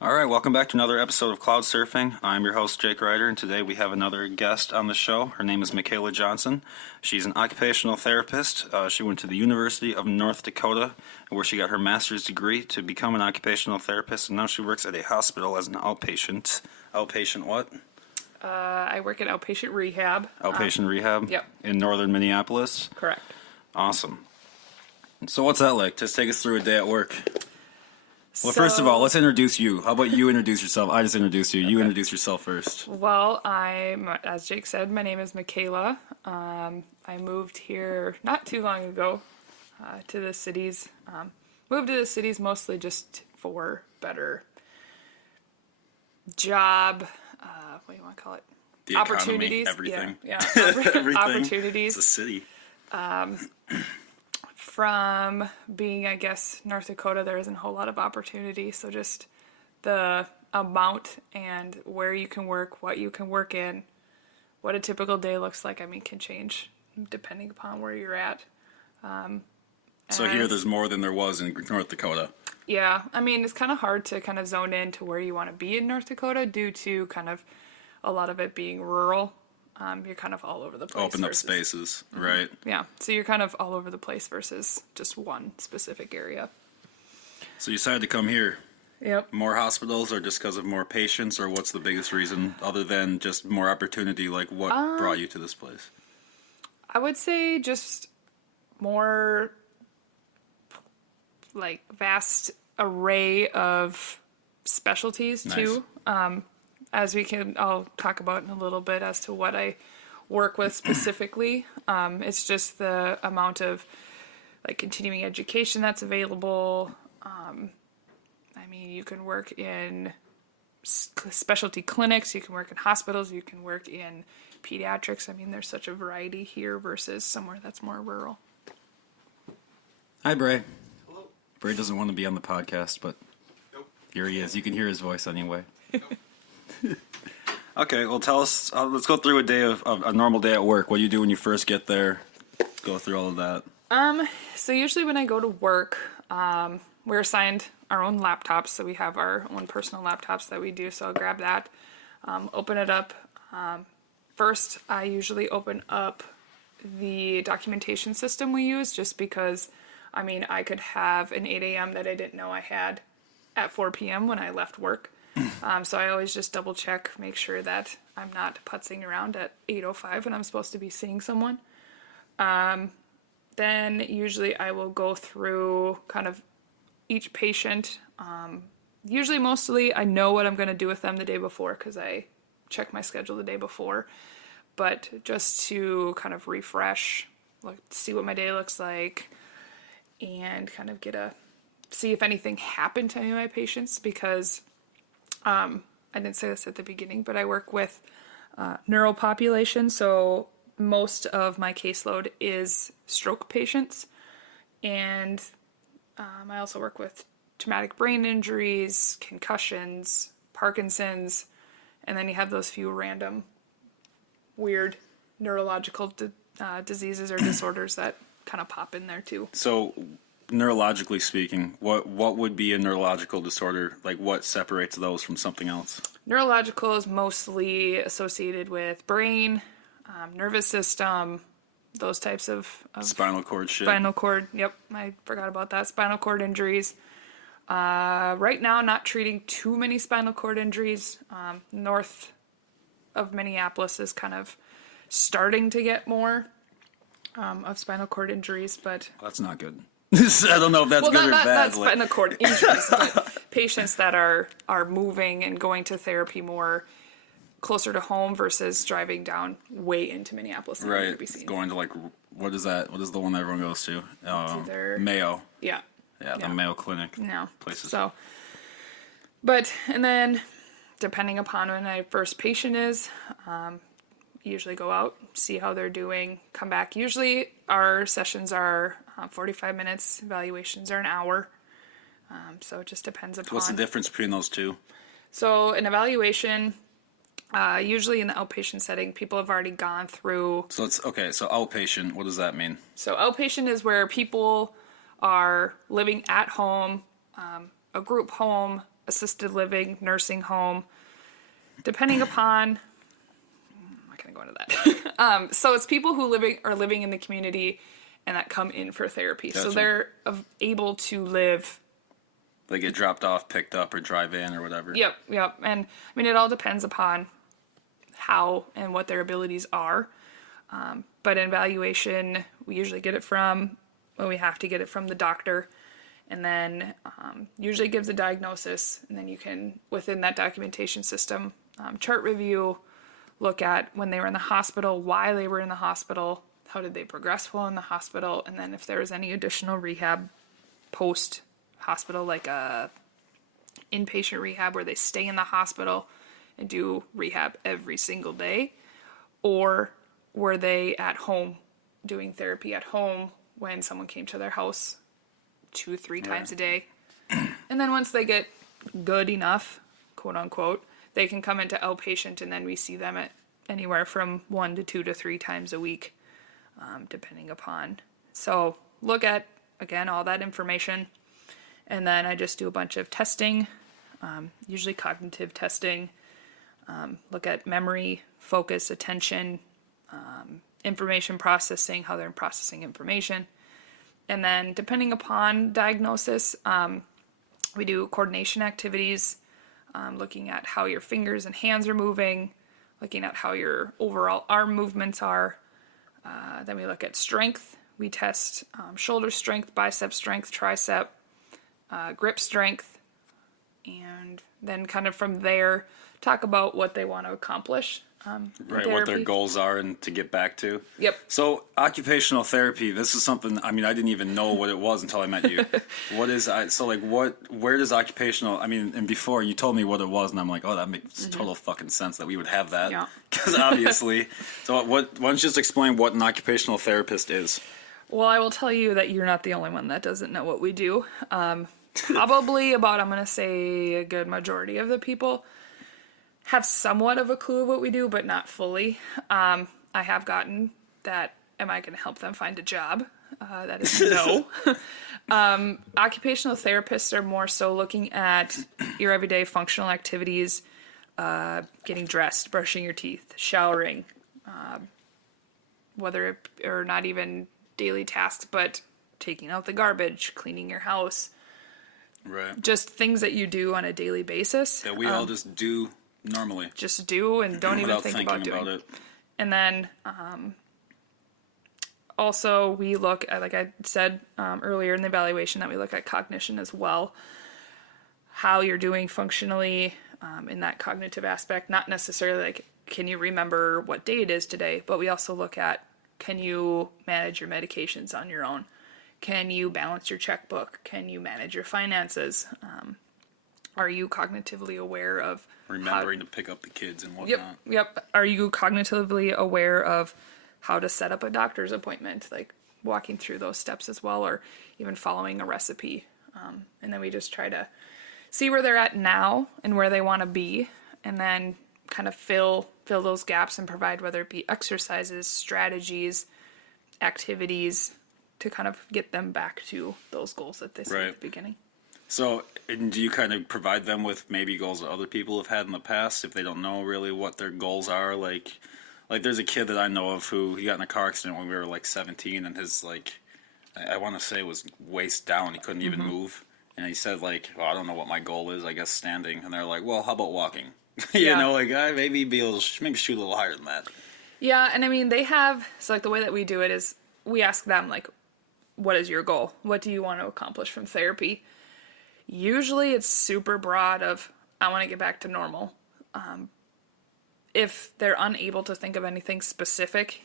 All right, welcome back to another episode of Cloud Surfing. I'm your host, Jake Ryder, and today we have another guest on the show. Her name is Michaela Johnson. She's an occupational therapist. She went to the University of North Dakota, where she got her master's degree to become an occupational therapist, and now she works at a hospital as an outpatient. Outpatient what? I work at outpatient rehab. Outpatient rehab? Yep. In northern Minneapolis? Correct. Awesome. So what's that like? Just take us through a day at work. Well, first of all, let's introduce you. How about you introduce yourself? I just introduced you. You introduce yourself first. Well, as Jake said, my name is Michaela. I moved here not too long ago to the cities. Moved to the cities mostly just for better job, what do you want to call it? The opportunities. Economy, everything. Yeah. Everything. Opportunities. It's a city. From being, I guess, North Dakota, there isn't a whole lot of opportunity. So just the amount and where you can work, what you can work in, what a typical day looks like, can change depending upon where you're at. So here there's more than there was in North Dakota. Yeah, it's kind of hard to kind of zone in to where you want to be in North Dakota due to kind of a lot of it being rural. You're kind of all over the place. Open up spaces, right? Yeah, so you're kind of all over the place versus just one specific area. So you decided to come here. Yep. More hospitals, or just because of more patients, or what's the biggest reason other than just more opportunity? Like what brought you to this place? I would say just more like vast array of specialties too. As I'll talk about in a little bit as to what I work with specifically. It's just the amount of like continuing education that's available. You can work in specialty clinics, you can work in hospitals, you can work in pediatrics. There's such a variety here versus somewhere that's more rural. Hi, Bray. Hello. Bray doesn't want to be on the podcast, but here he is. You can hear his voice anyway. Okay, well, tell us. Let's go through a day of a normal day at work. What do you do when you first get there? Go through all of that. So usually when I go to work, we're assigned our own laptops, so we have our own personal laptops that we do. So I'll grab that, open it up. First, I usually open up the documentation system we use, just because, I could have an 8 a.m. that I didn't know I had at 4 p.m. when I left work. So I always just double check, make sure that I'm not putzing around at 8:05 when I'm supposed to be seeing someone. Then usually I will go through kind of each patient. Usually mostly I know what I'm going to do with them the day before because I check my schedule the day before. But just to kind of refresh, see what my day looks like, and kind of see if anything happened to any of my patients, because I didn't say this at the beginning, but I work with neuro population, so most of my caseload is stroke patients, and I also work with traumatic brain injuries, concussions, Parkinson's, and then you have those few random weird neurological diseases or disorders that kind of pop in there too. So, neurologically speaking, what would be a neurological disorder? Like, what separates those from something else? Neurological is mostly associated with brain, nervous system, those types of spinal cord shit. Spinal cord, yep, I forgot about that. Spinal cord injuries. Right now, not treating too many spinal cord injuries. North of Minneapolis is kind of starting to get more of spinal cord injuries, but... That's not good. I don't know if that's good or bad. Not spinal cord injuries, but patients that are moving and going to therapy more closer to home versus driving down way into Minneapolis. Right, going to what is that? What is the one that everyone goes to? Mayo. Yeah. Yeah, the Mayo Clinic. No. Places. So, and then depending upon when my first patient is, usually go out, see how they're doing, come back. Usually our sessions are 45 minutes, evaluations are an hour. So it just depends upon. What's the difference between those two? So an evaluation, usually in the outpatient setting, people have already gone through. So outpatient, what does that mean? So outpatient is where people are living at home, a group home, assisted living, nursing home, depending upon, I'm not going to go into that. So it's people who are living in the community and that come in for therapy. Gotcha. So they're able to live. They get dropped off, picked up, or drive in or whatever. Yep. And I mean, it all depends upon how and what their abilities are. But in evaluation, we usually get it we have to get it from the doctor, and then usually gives a diagnosis, and then you can, within that documentation system, chart review, look at when they were in the hospital, why they were in the hospital, how did they progress while in the hospital, and then if there was any additional rehab post-hospital, like a inpatient rehab where they stay in the hospital and do rehab every single day, or were they at home doing therapy at home when someone came to their house 2-3 times a day. And then once they get good enough, quote unquote, they can come into outpatient, and then we see them at anywhere from 1 to 2 to 3 times a week, depending upon. So look at, again, all that information, and then I just do a bunch of testing, usually cognitive testing, look at memory, focus, attention, information processing, how they're processing information. And then depending upon diagnosis, we do coordination activities, looking at how your fingers and hands are moving, looking at how your overall arm movements are. Then we look at strength. We test shoulder strength, bicep strength, tricep, grip strength, and then kind of from there talk about what they want to accomplish. Right, what their goals are and to get back to. Yep. So occupational therapy, this is something, I mean, I didn't even know what it was until I met you. Where does occupational, I mean, and before you told me what it was, and I'm like, oh, that makes total fucking sense that we would have that. Yeah. Because obviously, so why don't you just explain what an occupational therapist is? Well, I will tell you that you're not the only one that doesn't know what we do. Probably about, I'm going to say, a good majority of the people have somewhat of a clue of what we do, but not fully. I have gotten that, am I going to help them find a job? That is no. Occupational therapists are more so looking at your everyday functional activities, getting dressed, brushing your teeth, showering, whether it, or not even daily tasks, but taking out the garbage, cleaning your house. Right. Just things that you do on a daily basis. That we all just do normally. Just do and don't even think about doing it. And then also we look at, like I said earlier in the evaluation, that we look at cognition as well. How you're doing functionally in that cognitive aspect. Not necessarily like, can you remember what day it is today? But we also look at, can you manage your medications on your own? Can you balance your checkbook? Can you manage your finances? Are you cognitively aware of remembering to pick up the kids and whatnot? Yep. Are you cognitively aware of how to set up a doctor's appointment? Like walking through those steps as well, or even following a recipe. And then we just try to see where they're at now and where they want to be, and then kind of fill those gaps and provide, whether it be exercises, strategies, activities, to kind of get them back to those goals that they set at the beginning. So, and do you kind of provide them with maybe goals that other people have had in the past if they don't know really what their goals are? Like there's a kid that I know of who, he got in a car accident when we were like 17, and his, like, I want to say it was waist down. He couldn't even move. And he said, like, well, I don't know what my goal is, I guess standing. And they're like, well, how about walking? You know, like, maybe be able to, maybe shoot a little higher than that. Yeah, and I mean, they have, so like the way that we do it is we ask them, like, what is your goal? What do you want to accomplish from therapy? Usually it's super broad of, I want to get back to normal. If they're unable to think of anything specific,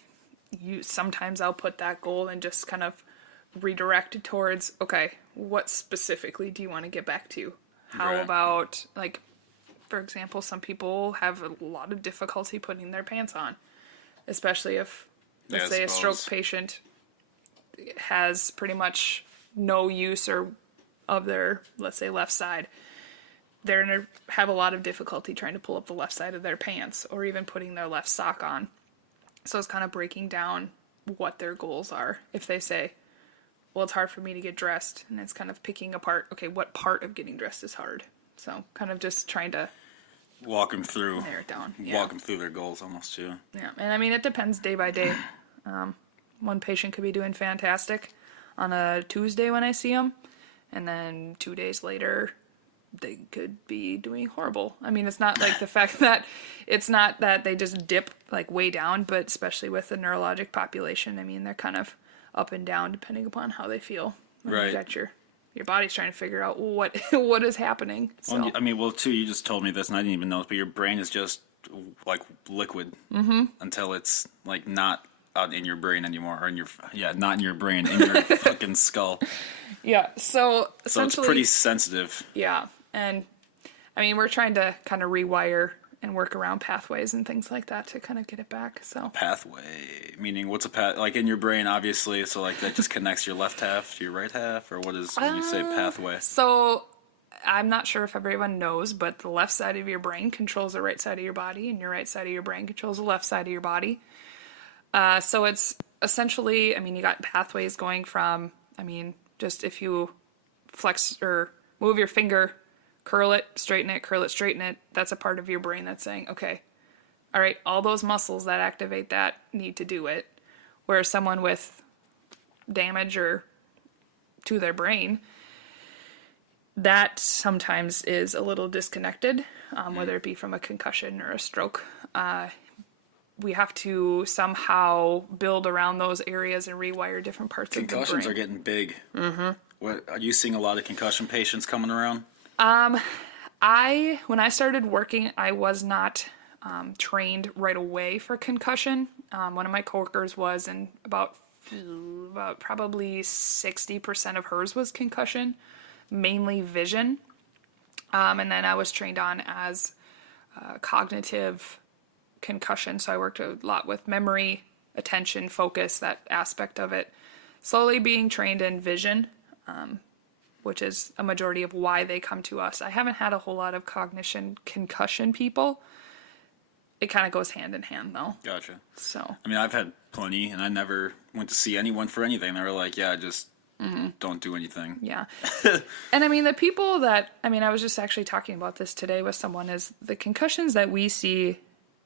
sometimes I'll put that goal and just kind of redirect it towards, okay, what specifically do you want to get back to? How about, like, for example, some people have a lot of difficulty putting their pants on, especially if, let's say, a stroke patient has pretty much no use of their, let's say, left side. They're going to have a lot of difficulty trying to pull up the left side of their pants, or even putting their left sock on. So it's kind of breaking down what their goals are. If they say, well, it's hard for me to get dressed, and it's kind of picking apart, okay, what part of getting dressed is hard? So kind of just trying to Walk them through. narrow it down. Yeah. Walk them through their goals almost too. Yeah, and I mean, it depends day by day. One patient could be doing fantastic on a Tuesday when I see them, and then 2 days later, they could be doing horrible. I mean, it's not like the fact that it's not that they just dip like way down, but especially with the neurologic population, I mean, they're kind of up and down depending upon how they feel. When Right. You got your body's trying to figure out what what is happening. So. Well, I mean, well, too, you just told me this, and I didn't even know this, but your brain is just like liquid until it's like not out in your brain anymore, or not in your brain, in your fucking skull. Yeah. So So it's essentially, pretty sensitive. yeah, and I mean, we're trying to kind of rewire and work around pathways and things like that to kind of get it back. So Pathway, meaning what's a path? Like in your brain, obviously. So like that just connects your left half to your right half, or what is when you say pathway? So I'm not sure if everyone knows, but the left side of your brain controls the right side of your body, and your right side of your brain controls the left side of your body. So it's essentially, I mean, you got pathways going from, I mean, just if you flex or move your finger, curl it, straighten it, that's a part of your brain that's saying, okay, all right, all those muscles that activate that need to do it. Whereas someone with damage or to their brain, that sometimes is a little disconnected, whether it be from a concussion or a stroke. We have to somehow build around those areas and rewire different parts of the brain. Concussions are getting big. Mm-hmm. What are you seeing a lot of concussion patients coming around? When I started working, I was not trained right away for concussion. One of my coworkers was, and about probably 60% of hers was concussion, mainly vision. And then I was trained on as cognitive concussion, so I worked a lot with memory, attention, focus, that aspect of it. Slowly being trained in vision, which is a majority of why they come to us. I haven't had a whole lot of cognition concussion people. It kind of goes hand in hand, though. Gotcha. So, I mean, I've had plenty, and I never went to see anyone for anything. They were like, yeah, just don't do anything. yeah. And I mean, the people that, I mean, I was just actually talking about this today with someone, is the concussions that we see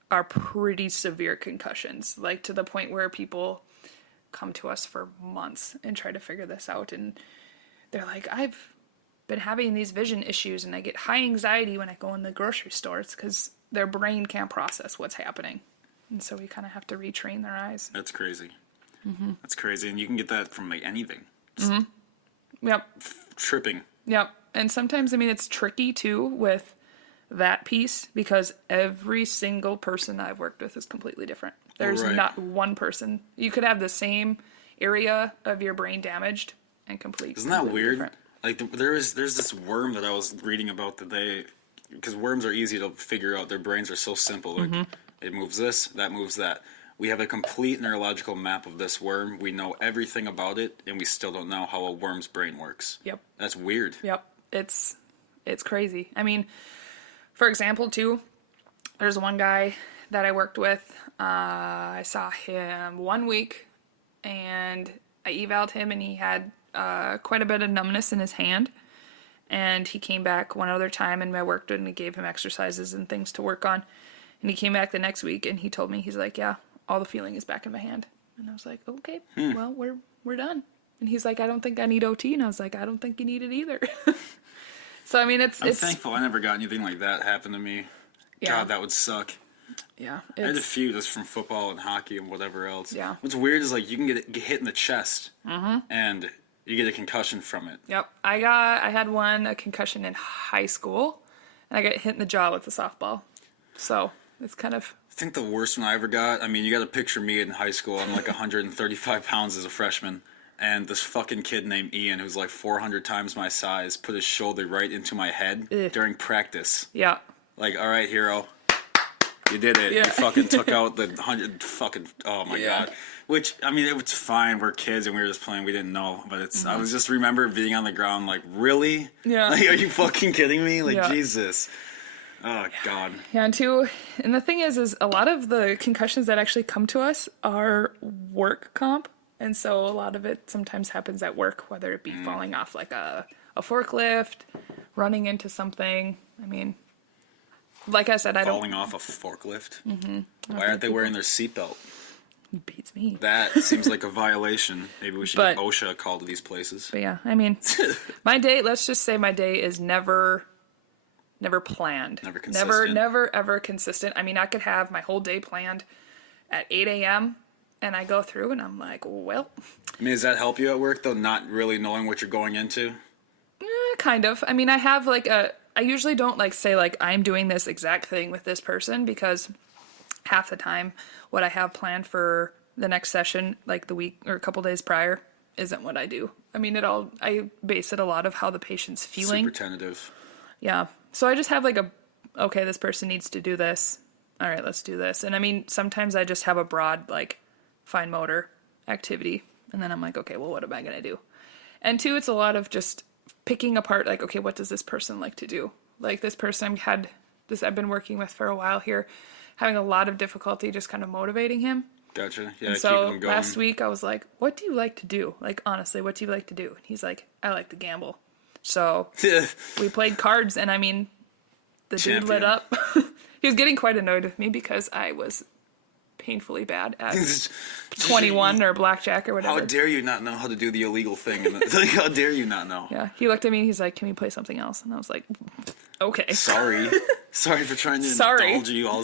are pretty severe concussions, like to the point where people come to us for months and try to figure this out. And they're like, I've been having these vision issues and I get high anxiety when I go in the grocery store. It's because their brain can't process what's happening. And so we kind of have to retrain their eyes. That's crazy. Mm-hmm. That's crazy. And you can get that from like anything. Yep. Tripping. Yep. And sometimes, I mean, it's tricky too with that piece because every single person I've worked with is completely different. There's Right. not one person. You could have the same area of your brain damaged and completely. Isn't that weird? different. Like there's this worm that I was reading about today, because worms are easy to figure out. Their brains are so simple. Like it moves this, that moves that. We have a complete neurological map of this worm. We know everything about it, and we still don't know how a worm's brain works. Yep. That's weird. Yep. It's crazy. I mean, for example, too, there's one guy that I worked with. I saw him 1 week, and I eval'd him, and he had quite a bit of numbness in his hand. And he came back one other time, and I worked with him and gave him exercises and things to work on. And he came back the next week, and he told me, he's like, yeah, all the feeling is back in my hand. And I was like, okay, well, we're done. And he's like, I don't think I need OT. And I was like, I don't think you need it either. So, I mean, I'm it's thankful I never got anything like that happen to me. Yeah. God, that would suck. Yeah. I had a few just from football and hockey and whatever else. Yeah. What's weird is like you can get hit in the chest, and you get a concussion from it. Yep. I had a concussion in high school, and I got hit in the jaw with a softball. So it's kind of. I think the worst one I ever got, I mean, you got to picture me in high school. I'm like 135 pounds as a freshman. And this fucking kid named Ian, who's like 400 times my size, put his shoulder right into my head during practice. Yeah. Like, all right, hero. You did it. Yeah. You fucking took out the 100 fucking, oh my God. Which, I mean, it was fine. We're kids and we were just playing. We didn't know. But it's, I was just remember being on the ground like, really? Yeah. Like, are you fucking kidding me? Like, Yeah. Jesus. Oh, God. Yeah, and the thing is a lot of the concussions that actually come to us are work comp. And so a lot of it sometimes happens at work, whether it be falling off like a forklift, running into something, I mean, like I said, I don't. Falling off a forklift? Why aren't they wearing their seatbelt? Beats me. That seems like a violation. Maybe we should But- get OSHA a call to these places. But yeah, I mean, my day, let's just say my day is never planned. Never consistent. Never, ever consistent. I mean, I could have my whole day planned at 8 a.m. and I go through and I'm like, well, I mean, does that help you at work, though, not really knowing what you're going into? kind of. I mean, I have like I usually don't like say like I'm doing this exact thing with this person because half the time what I have planned for the next session, like the week or a couple days prior, isn't what I do. I mean, I base it a lot of how the patient's feeling. Super tentative. Yeah. So I just have like okay, this person needs to do this. All right, let's do this. And I mean, sometimes I just have a broad, like, fine motor activity. And then I'm like, okay, well, what am I going to do? And two, it's a lot of just picking apart, like, okay, what does this person like to do? Like, this person I've been working with for a while here, having a lot of difficulty just kind of motivating him. Gotcha. Yeah, And keep so them going. last week I was like, what do you like to do? Like, honestly, what do you like to do? And he's like, I like to gamble. So we played cards, and I mean, the dude lit Champion. up. He was getting quite annoyed with me because I was painfully bad at 21 or blackjack or whatever. How dare you not know how to do the illegal thing? Like, how dare you not know? Yeah, he looked at me and he's like, can we play something else? And I was like, okay. Sorry. Sorry for trying to Sorry. indulge you all.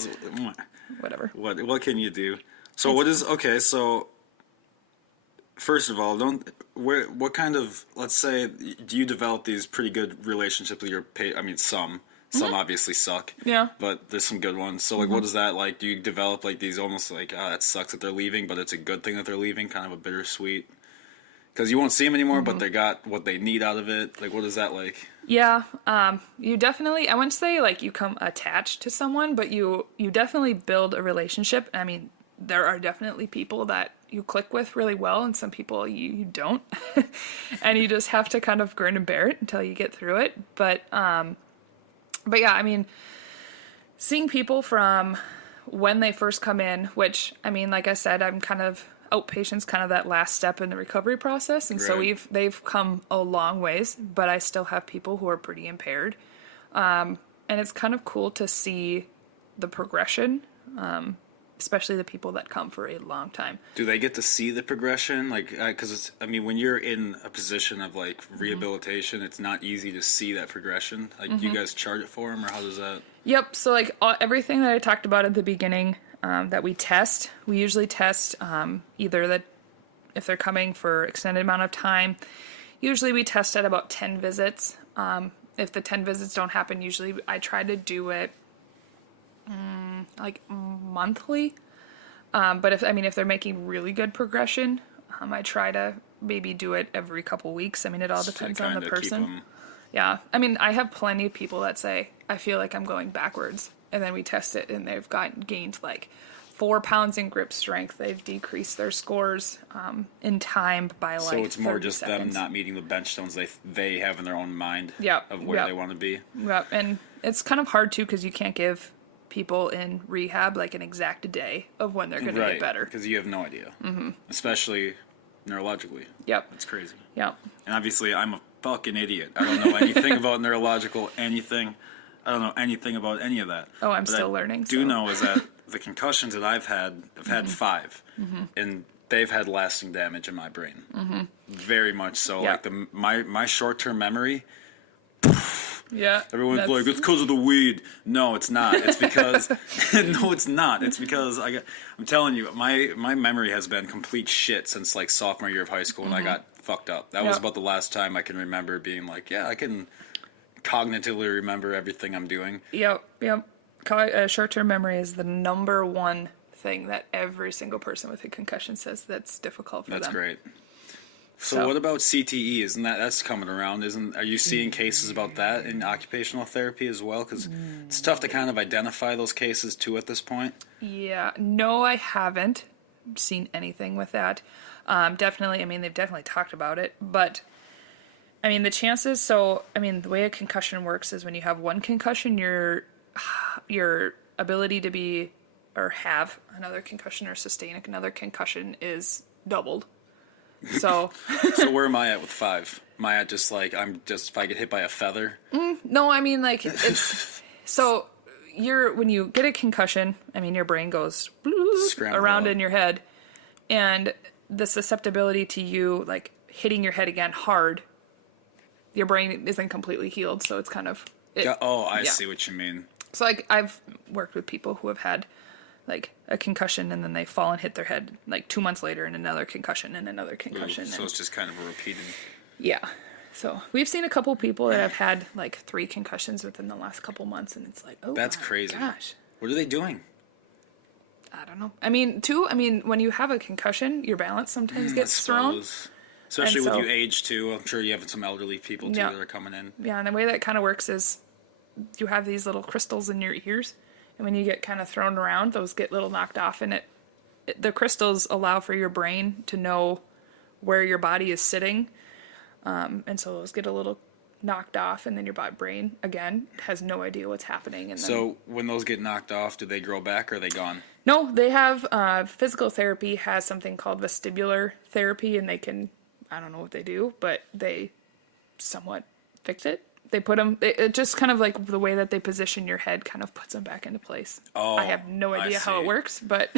Whatever. What can you do? So what is, okay, so first of all, what kind of, let's say, do you develop these pretty good relationships with your some obviously suck. Yeah. But there's some good ones. So, like, what is that like? Do you develop, like, these almost, like, that sucks that they're leaving, but it's a good thing that they're leaving, kind of a bittersweet? Because you won't see them anymore, but they got what they need out of it. Like, what is that like? Yeah, you definitely, I wouldn't say, like, you come attached to someone, but you definitely build a relationship. I mean, there are definitely people that you click with really well, and some people you don't. And you just have to kind of grin and bear it until you get through it. But yeah, I mean, seeing people from when they first come in, which, I mean, like I said, I'm kind of outpatient's kind of that last step in the recovery process. And so Right. they've come a long ways, but I still have people who are pretty impaired. And it's kind of cool to see the progression, especially the people that come for a long time. Do they get to see the progression? Like, because when you're in a position of, like, rehabilitation, it's not easy to see that progression. Like, do you guys chart it for them, or how does that? Yep. So like everything that I talked about at the beginning that we usually test either that if they're coming for extended amount of time. Usually we test at about 10 visits. If the 10 visits don't happen, usually I try to do it like monthly. But if they're making really good progression, I try to maybe do it every couple weeks. I mean, it all depends on the Kinda keep person. 'em- Yeah. I mean, I have plenty of people that say, I feel like I'm going backwards. And then we test it and they've gained like 4 pounds in grip strength. They've decreased their scores in time by like So it's more 30 just seconds. them not meeting the bench stones they have in their own mind Yep, of where yep. they want to be. Yep. And it's kind of hard too because you can't give people in rehab like an exact day of when they're going to Right, get better. because you have no idea. Mm-hmm. Especially neurologically. Yep. That's crazy. Yep. And obviously, I'm a fucking idiot. I don't know anything about neurological anything. I don't know anything about any of that. Oh, I'm But still I learning, do so. know is that the concussions that I've had 5, and they've had lasting damage in my brain. Very much so. Yeah. Like my short-term memory. Yeah. Everyone's like, it's because of the weed. No, it's not. It's because no, it's not. It's because I'm telling you, my memory has been complete shit since like sophomore year of high school when I got fucked up. That was Yep. about the last time I can remember being like, yeah, I can cognitively remember everything I'm doing. Yep. Short-term memory is the number one thing that every single person with a concussion says that's difficult for That's them. great. So what about CTE? Isn't that's coming around? Are you seeing cases about that in occupational therapy as well? Because it's tough to kind of identify those cases too at this point. Yeah. No, I haven't seen anything with that. Definitely, they've definitely talked about it, but the chances, the way a concussion works is when you have one concussion, your ability to be or have another concussion or sustain another concussion is doubled. So So where am I at with 5? Am I at just like, if I get hit by a feather? no, I mean like it's so when you get a concussion, I mean your brain goes Scrambled around up. in your head, and the susceptibility to you like hitting your head again hard, your brain isn't completely healed, so it's kind of I yeah. see what you mean. So like I've worked with people who have had like a concussion and then they fall and hit their head like 2 months later, and another concussion and another concussion. So and, it's just kind of a repeated. yeah. So we've seen a couple people that have had like 3 concussions within the last couple months, and it's like, oh, That's my crazy. gosh. What are they doing? I don't know. I mean, when you have a concussion, your balance sometimes gets thrown. Especially And with so- you age too. I'm sure you have some elderly people too Yeah. that are coming in. Yeah, and the way that kind of works is you have these little crystals in your ears, and when you get kind of thrown around, those get little knocked off, and the crystals allow for your brain to know where your body is sitting, and so those get a little knocked off, and then your brain again has no idea what's happening. And then, So when those get knocked off, do they grow back or are they gone? no, they have physical therapy has something called vestibular therapy, and they can, I don't know what they do, but they somewhat fix it. They put them, it just kind of like the way that they position your head kind of puts them back into place. Oh, I have no idea how it see. works, but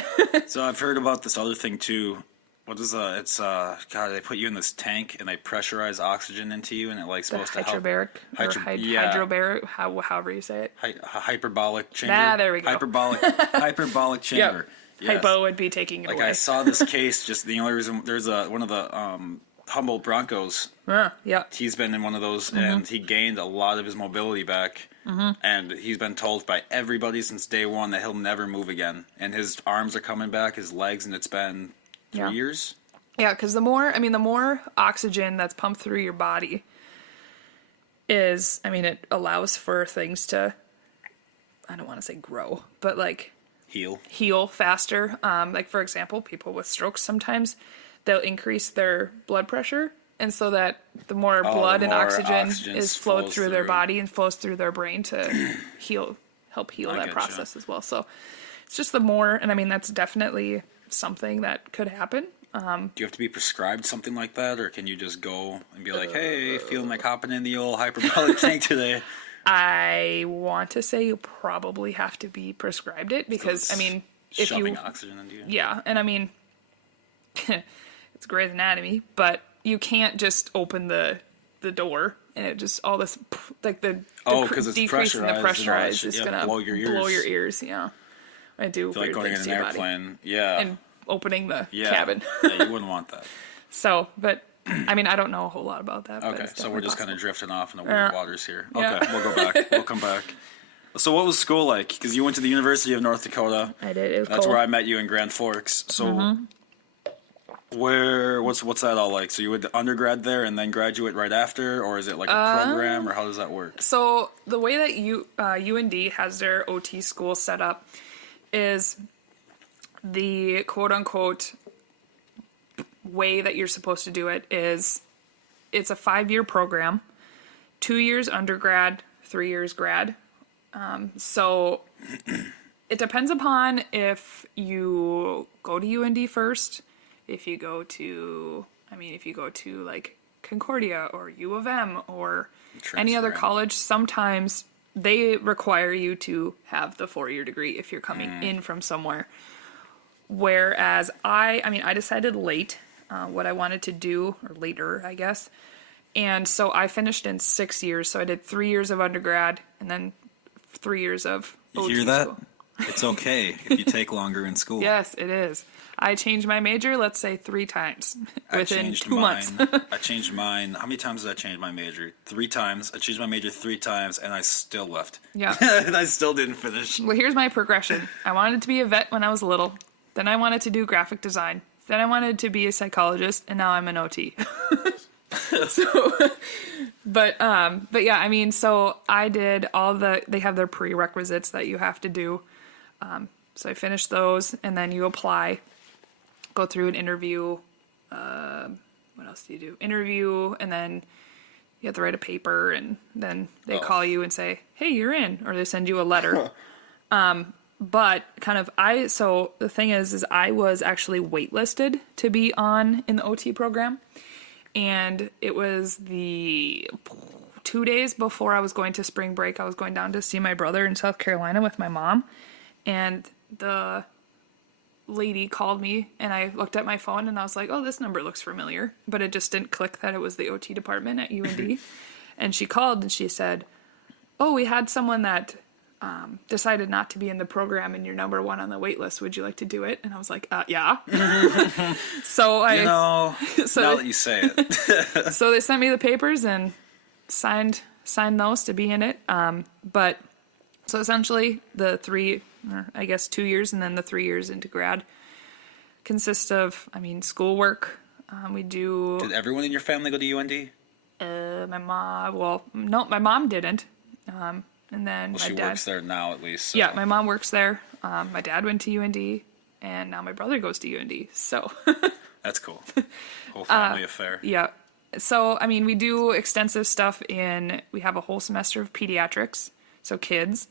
So I've heard about this other thing too. What is God, they put you in this tank and they pressurize oxygen into you and it like the supposed to help. hyperbaric or Yeah. hydrobaric, however you say it. Hyperbolic chamber. There we go. Hyperbolic chamber. Yes. Hypo would be taking it Like away. I saw this case. Just the only reason there's one of the Humboldt Broncos. Yeah. He's been in one of those, and he gained a lot of his mobility back. And he's been told by everybody since day one that he'll never move again. And his arms are coming back, his legs, and it's been 3 years. Yeah, because the more oxygen that's pumped through your body it allows for things to, I don't want to say grow, but like heal faster. Like for example, people with strokes, sometimes they'll increase their blood pressure, and so that the more blood and oxygen is flowed through their body and flows through their brain to help heal that process as well. So it's just the more, and that's definitely something that could happen. Do you have to be prescribed something like that, or can you just go and be like, hey, feeling like hopping in the old hyperbolic tank today? I want to say you probably have to be prescribed it because, if shoving oxygen into you. Yeah, and it's Grey's Anatomy, but you can't just open the door and it just all this like because it's decrease in the pressurized is gonna blow your ears. Blow your ears, yeah. I do It's like weird going in things an to your body. airplane. Yeah. And opening the Yeah. cabin. Yeah, you wouldn't want that. So, but I don't know a whole lot about that. Okay, but so we're just kind of drifting off in the weird Yeah. waters here. Yeah. Okay, we'll go back. We'll come back. So what was school like? Because you went to the University of North Dakota. I did. It was That's cool. where I met you in Grand Forks. So what's that all like? So you would undergrad there and then graduate right after, or is it like a program, or how does that work? So the way that UND has their OT school set up is the quote unquote way that you're supposed to do it is it's a 5-year program, 2 years undergrad, 3 years grad. So it depends upon if you go to UND first, if you go to like Concordia or U of M or any other college, sometimes they require you to have the 4-year degree if you're coming in from somewhere. Whereas I decided late what I wanted to do, or later, I guess. And so I finished in 6 years. So I did 3 years of undergrad and then 3 years of OT You hear that? school. It's okay if you take longer in school. Yes, it is. I changed my major, let's say 3 times within 2 months. I changed mine. How many times did I change my major? 3 times. I changed my major 3 times, and I still left. Yeah. And I still didn't finish. Well, here's my progression. I wanted to be a vet when I was little. Then I wanted to do graphic design. Then I wanted to be a psychologist, and now I'm an OT. But yeah, so I did they have their prerequisites that you have to do. So I finished those, and then you apply, go through an interview. What else do you do? Interview, and then you have to write a paper, and then they call you and say, hey, you're in, or they send you a letter. But so the thing is I was actually waitlisted to be in the OT program. And it was the 2 days before I was going to spring break. I was going down to see my brother in South Carolina with my mom. And the lady called me, and I looked at my phone, and I was like, oh, this number looks familiar. But it just didn't click that it was the OT department at UND. And she called, and she said, oh, we had someone that decided not to be in the program, and you're number one on the wait list. Would you like to do it? And I was like, yeah. So now that you say it. So they sent me the papers and signed those to be in it. But so essentially the 2 years and then the 3 years into grad consist of, schoolwork. We do. Did everyone in your family go to UND? My mom didn't. And then my she dad works there now, at least. So. Yeah, my mom works there. My dad went to UND, and now my brother goes to UND. So that's cool. Whole family affair. Yeah. So we do extensive stuff we have a whole semester of pediatrics, so kids.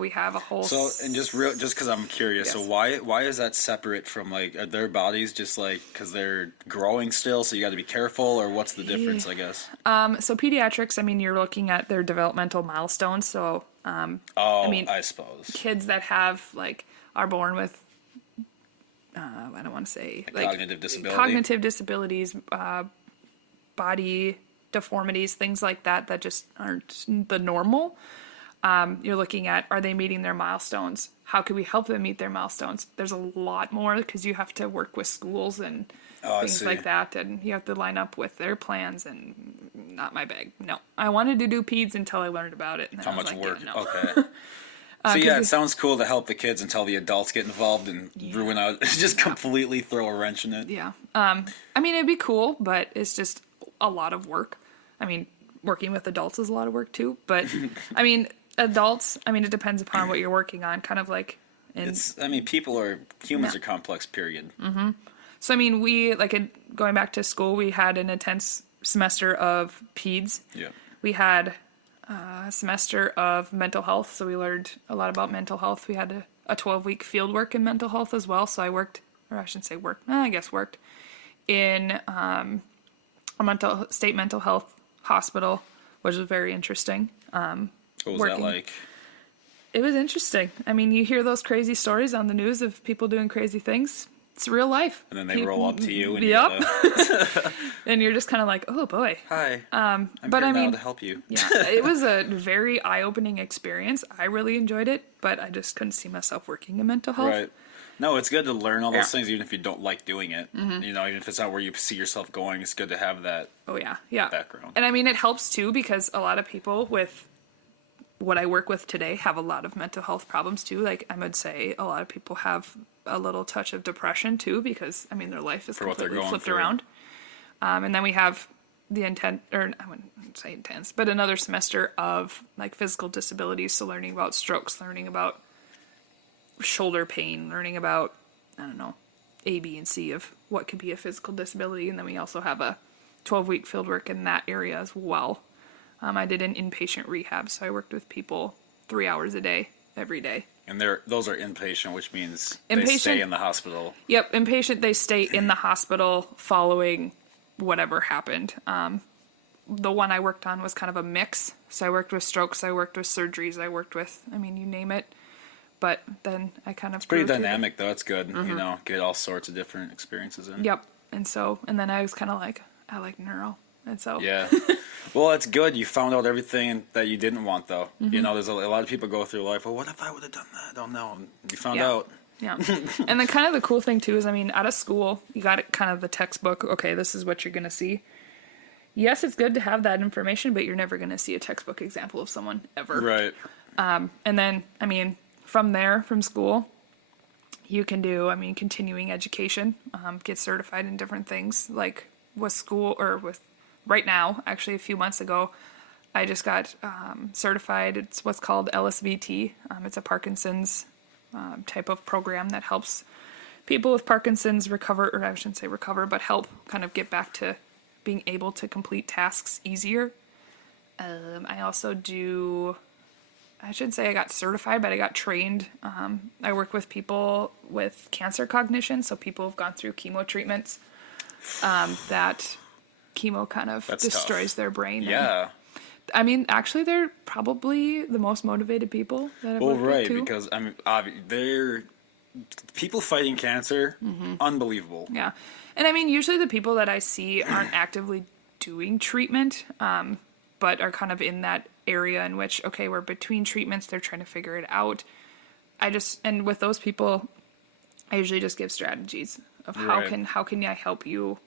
We have a whole. So and just because I'm curious, yes. So why is that separate from are their bodies just because they're growing still, so you got to be careful, or what's the difference? I guess. So pediatrics, you're looking at their developmental milestones. So I suppose kids that are born with I don't want to say cognitive disabilities, body deformities, things like that just aren't the normal. You're looking at, are they meeting their milestones? How can we help them meet their milestones? There's a lot more because you have to work with schools and things like that, and you have to line up with their plans, and not my bag. No, I wanted to do peds until I learned about it. And then how much work? Yeah, no. Okay. So it sounds cool to help the kids until the adults get involved and ruin out, just completely throw a wrench in it. Yeah. It'd be cool, but it's just a lot of work. Working with adults is a lot of work too, but adults, it depends upon what you're working on, kind of like humans are complex, period. Mm-hmm. So, going back to school, we had an intense semester of peds. Yeah. We had a semester of mental health, so we learned a lot about mental health. We had a 12-week field work in mental health as well, so I worked in a state mental health hospital, which was very interesting. What was that like? It was interesting. You hear those crazy stories on the news of people doing crazy things. It's real life. And then they roll up to you and yep. And you're just kind of like, oh boy. Hi. I'm here now to help you. Yeah, it was a very eye-opening experience. I really enjoyed it, but I just couldn't see myself working in mental health. Right. No, it's good to learn all those things, even if you don't like doing it. Mm-hmm. Even if it's not where you see yourself going, it's good to have that. Oh yeah. Background. And it helps too, because a lot of people with what I work with today have a lot of mental health problems too. I would say a lot of people have a little touch of depression too, because their life is completely flipped around. And then we have I wouldn't say intense, but another semester of physical disabilities. So learning about strokes, learning about shoulder pain, learning about, A, B, and C of what could be a physical disability. And then we also have a 12-week fieldwork in that area as well. I did an inpatient rehab, so I worked with people 3 hours a day, every day. And those are inpatient, which means they stay in the hospital. Yep, inpatient, they stay in the hospital following whatever happened. The one I worked on was kind of a mix. So I worked with strokes, I worked with surgeries, I worked with, you name it. But then I kind of... It's pretty dynamic, though. It's good, mm-hmm. Get all sorts of different experiences in. Yep. And then I was kind of like, I like neuro. And so... Yeah. Well, it's good. You found out everything that you didn't want, though. Mm-hmm. There's a lot of people go through life, well, what if I would have done that? I don't know. You found out. Yeah. And then kind of the cool thing, too, is, out of school, you got it kind of the textbook. Okay, this is what you're going to see. Yes, it's good to have that information, but you're never going to see a textbook example of someone ever. Right. And then, from there, from school, you can do, continuing education, get certified in different things, like with school, or with, right now, actually a few months ago, I just got certified. It's what's called LSVT. It's a Parkinson's type of program that helps people with Parkinson's recover, or I shouldn't say recover, but help kind of get back to being able to complete tasks easier. I also do I should say I got certified, but I got trained. I work with people with cancer cognition, so people who've gone through chemo treatments that chemo kind of That's destroys tough. their brain. Yeah. I mean, actually, they're probably the most motivated people that I've Well, worked with, right, too. because I mean, they're people fighting cancer. Unbelievable. Yeah. And I mean, usually the people that I see aren't actively doing treatment, but are kind of in that area in which, okay, we're between treatments, they're trying to figure it out. And with those people, I usually just give strategies of Right. how can I help you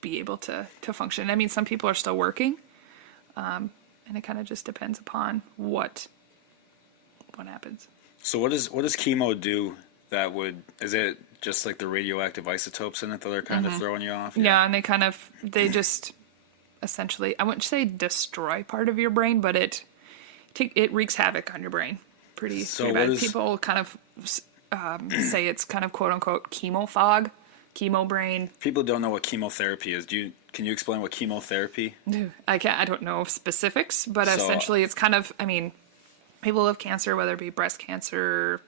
be able to function. I mean, some people are still working, and it kind of just depends upon what happens. So what does chemo do that would, is it just like the radioactive isotopes in it that are kind of throwing you off? Yeah, and they just essentially, I wouldn't say destroy part of your brain, but it wreaks havoc on your brain pretty bad. People kind of say it's kind of quote unquote chemo fog, chemo brain. People don't know what chemotherapy is. Can you explain what chemotherapy? I don't know specifics, but So- essentially it's kind of, I mean, people with cancer, whether it be breast cancer,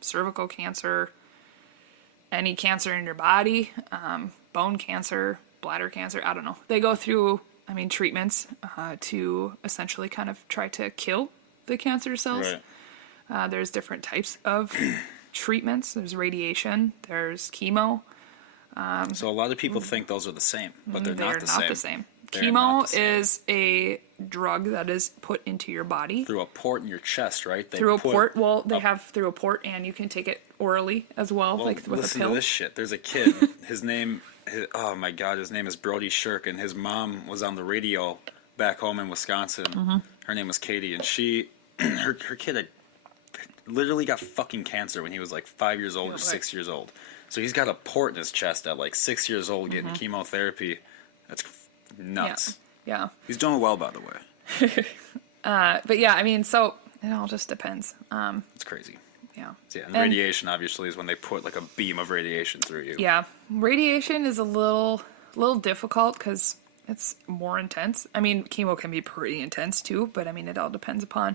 cervical cancer, any cancer in your body, bone cancer, bladder cancer, I don't know. They go through, I mean, treatments to essentially kind of try to kill the cancer cells. Right. There's different types of treatments. There's radiation, there's chemo. So a lot of people think those are the same, but they're not the same. They're Chemo not the same. is a drug that is put into your body. Through a port in your chest, right? They Through a put port. Well, they have through a port, and you can take it orally as well, Well, like with a listen pill. to this shit. There's a kid. Oh my god, his name is Brody Shirk, and his mom was on the radio back home in Wisconsin. Mm-hmm. Her name was Katie, and her kid had literally got fucking cancer when he was like 5 years old or 6 years old. So he's got a port in his chest at like 6 years old getting chemotherapy. That's nuts. Yeah. He's doing well, by the way. But yeah, I mean, so it all just depends. It's crazy. Yeah. Yeah, and radiation obviously is when they put like a beam of radiation through you. Yeah. Radiation is a little difficult because it's more intense. I mean, chemo can be pretty intense too, but I mean, it all depends upon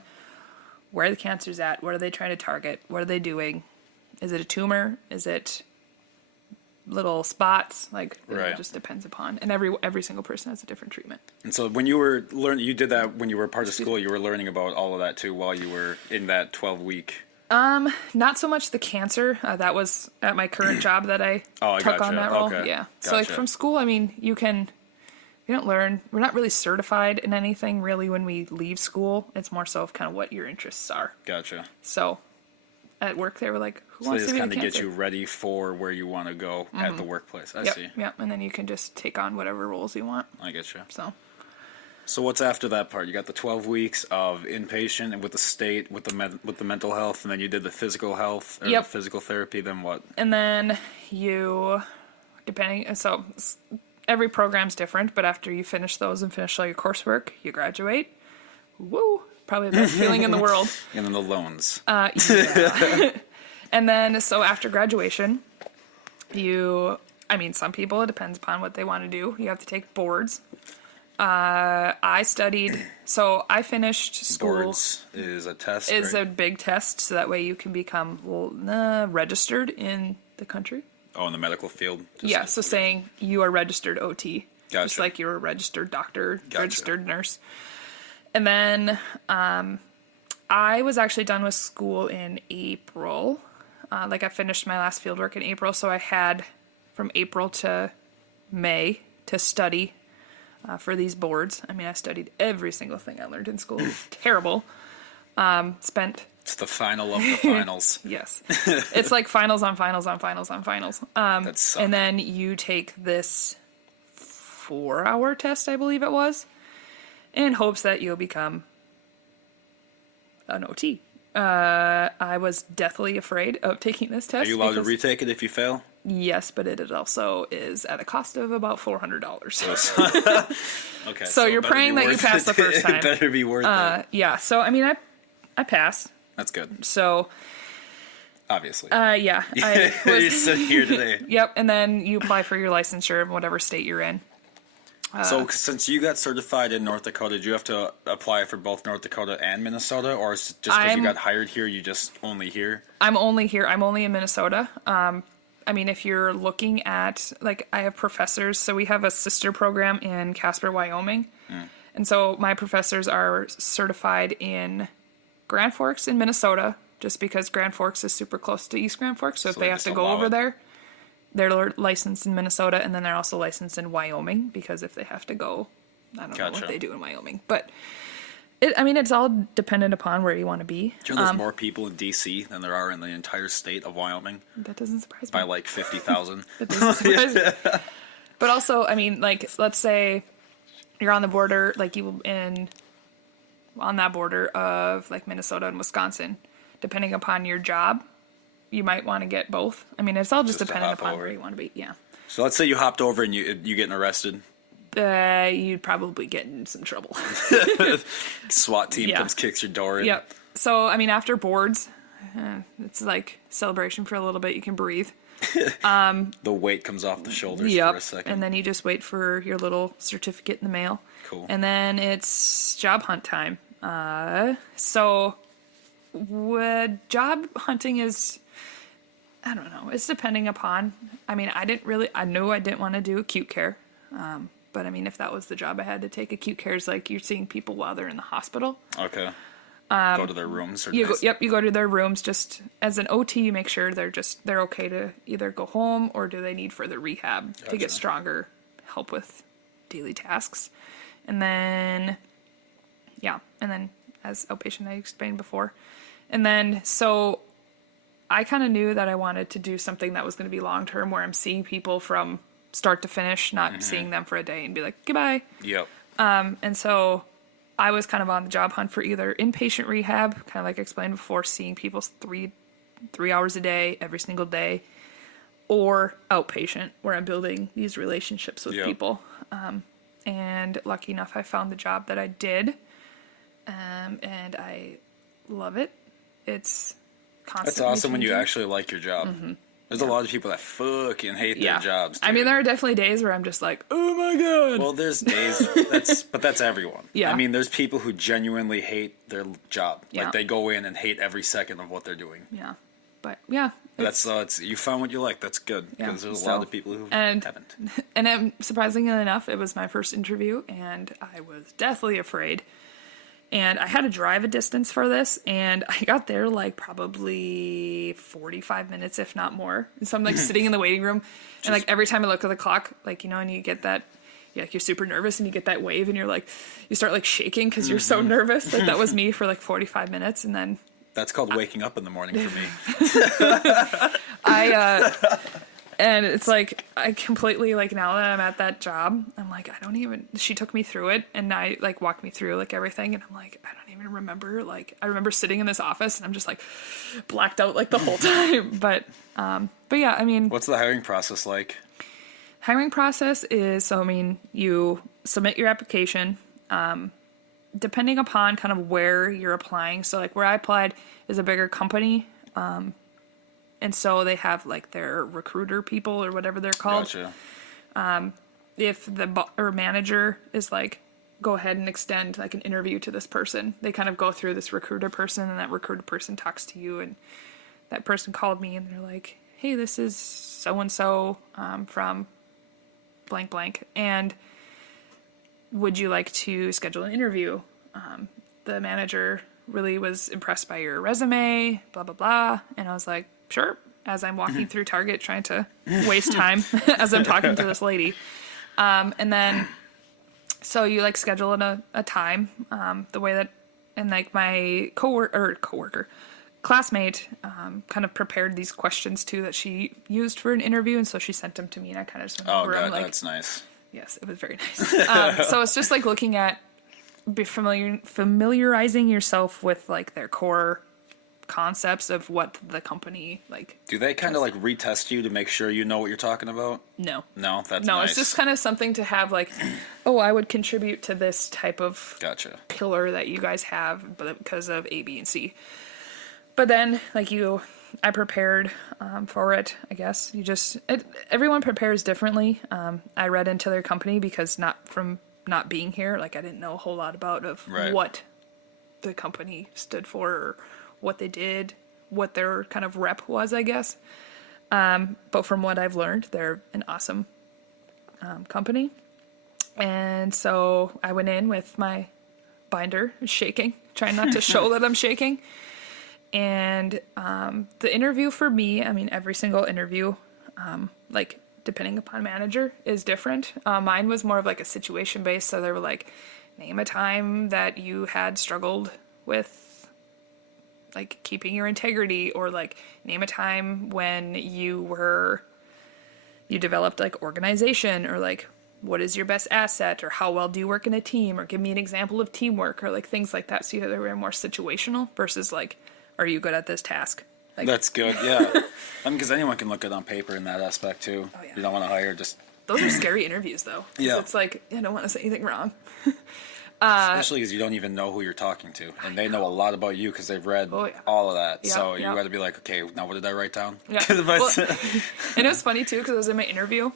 where the cancer's at, what are they trying to target, what are they doing, is it a tumor, is it little spots, like Right. it just depends upon, and every single person has a different treatment. And so when you were learning, you did that when you were part of school, you were learning about all of that too while you were in that 12-week. Not so much the cancer. That was at my current job that I Oh, I took gotcha. on that role. Okay. Yeah. So like Gotcha. from school, I mean, you don't learn. We're not really certified in anything really when we leave school. It's more so of kind of what your interests are. Gotcha. So at work, they were like, "Who So they wants just to be a kind of cancer?" get you ready for where you want to go at the workplace. I Yep. see. Yep. And then you can just take on whatever roles you want. I get you. So So what's after that part? You got the 12 weeks of inpatient and with the state, with the mental health, and then you did the physical health or Yep. the physical therapy. Then what? and then every program's different, but after you finish those and finish all your coursework, you graduate. Woo! Probably the best feeling in the world. And then the loans. Yeah. And then, so after graduation, some people, it depends upon what they want to do. You have to take boards. I finished school. Boards is a test. Is right? a big test, so that way you can become registered in the country. Oh, in the medical field. Yeah, so saying you are registered OT. Gotcha. Just like you're a registered doctor, Gotcha. registered nurse. And then I was actually done with school in April. I finished my last field work in April, so I had from April to May to study for these boards. I mean, I studied every single thing I learned in school. It was terrible. Spent... It's the final of the finals. Yes. It's like finals on finals on finals on finals. That sucks. And then you take this 4-hour test, I believe it was, in hopes that you'll become an OT. I was deathly afraid of taking this test. Are you allowed to because- retake it if you fail? Yes, but it also is at a cost of about $400. Okay. So you're it better praying be that you worth pass the it. first time. It better be worth it. Yeah, so I mean, I passed. That's good. So, Obviously. yeah. You're sitting here today. Yep, and then you apply for your licensure in whatever state you're in. So since you got certified in North Dakota, did you have to apply for both North Dakota and Minnesota, or is it just because you got hired here, you just only here? I'm only here. I'm only in Minnesota. I mean, if you're looking at, like, I have professors, so we have a sister program in Casper, Wyoming. And so my professors are certified in Grand Forks in Minnesota, just because Grand Forks is super close to East Grand Forks. So if they have to go over there, they're licensed in Minnesota, and then they're also licensed in Wyoming, because if they have to go, I don't know what they do in Wyoming. But, it's all dependent upon where you want to be. Do you know there's more people in D.C. than there are in the entire state of Wyoming? That doesn't surprise me. By like 50,000. That doesn't surprise me. But also, let's say you're on the border, on that border of, like, Minnesota and Wisconsin. Depending upon your job, you might want to get both. It's all just dependent upon where you want to be. Yeah. So let's say you hopped over and you getting arrested. You'd probably get in some trouble. SWAT team comes, kicks your door in. Yep. So, after boards, it's like celebration for a little bit. You can breathe. The weight comes off the shoulders for a second. And then you just wait for your little certificate in the mail. Cool. And then it's job hunt time. So job hunting is, I don't know, it's depending upon, I knew I didn't want to do acute care. But if that was the job I had to take, acute care is like you're seeing people while they're in the hospital. Okay. Go to their rooms. Or you go to their rooms. Just as an OT, you make sure they're okay to either go home, or do they need further rehab to get stronger, help with daily tasks. And then as outpatient, I explained before. And then, so I kind of knew that I wanted to do something that was going to be long-term, where I'm seeing people from start to finish, not seeing them for a day and be like, goodbye. Yep. And so I was kind of on the job hunt for either inpatient rehab, kind of like I explained before, seeing people 3 hours a day, every single day, or outpatient, where I'm building these relationships with people. And lucky enough, I found the job that I did, and I love it. It's constantly That's awesome changing. when you actually like your job. Mm-hmm. There's a lot of people that fucking hate their jobs. Dude. There are definitely days where I'm just like, oh my God. Well, there's days, but that's everyone. Yeah. There's people who genuinely hate their job. Yeah. Like, they go in and hate every second of what they're doing. Yeah. But, yeah. It's you found what you like. That's good. Because there's a lot of people who haven't. And surprisingly enough, it was my first interview, and I was deathly afraid. And I had to drive a distance for this, and I got there probably 45 minutes, if not more. And so I'm sitting in the waiting room, and every time I look at the clock, and you get that, you're super nervous, and you get that wave, and you start shaking because you're so nervous. That was me for 45 minutes, and then that's called waking up in the morning for me. And it's I completely, now that I'm at that job, I'm she took me through it, and I, walked me through, everything, and I'm I don't even remember, I remember sitting in this office, and I'm just, blacked out, the whole time, but yeah, What's the hiring process like? Hiring process is, you submit your application, depending upon kind of where you're applying, so, where I applied is a bigger company, and so they have their recruiter people or whatever they're called. Gotcha. If the manager is go ahead and extend an interview to this person, they kind of go through this recruiter person, and that recruiter person talks to you. And that person called me, and they're like, "Hey, this is so and so from blank blank, and would you like to schedule an interview?" The manager really was impressed by your resume, blah blah blah, and I was like, sure, as I'm walking through Target trying to waste time as I'm talking to this lady. And then, so you schedule in a time, the way that, and my coworker, classmate, kind of prepared these questions too that she used for an interview. And so she sent them to me, and I kind of just went over them. That's nice. Yes, it was very nice. So it's just looking at, familiarizing yourself with their core concepts of what the company do they kind of retest you to make sure you know what you're talking about? No, that's no, nice. It's just kind of something to have I would contribute to this type of pillar that you guys have because of A, B, and C. But then I prepared for it, I guess. Everyone prepares differently. I read into their company because not being here, like I didn't know a whole lot about Right. what the company stood for or what they did, what their kind of rep was, I guess. But from what I've learned, they're an awesome company. And so I went in with my binder shaking, trying not to show that I'm shaking. And the interview for me, I mean, every single interview, like depending upon manager, is different. Mine was more of like a situation based. So they were like, name a time that you had struggled with like keeping your integrity, or like name a time when you developed like organization, or like what is your best asset, or how well do you work in a team, or give me an example of teamwork, or like things like that. So they were more situational versus like, are you good at this task? Like, That's good, yeah. I mean, because anyone can look good on paper in that aspect too. Oh, yeah. You don't want to hire just... those are scary interviews though. 'Cause Yeah. it's like, I don't want to say anything wrong. Especially because you don't even know who you're talking to. And they know a lot about you because they've read Oh, yeah. all of that. Yeah, So you yeah. got to be like, okay, now what did I write down? Yeah. 'Cause if I Well, said- and it was funny too, because I was in my interview,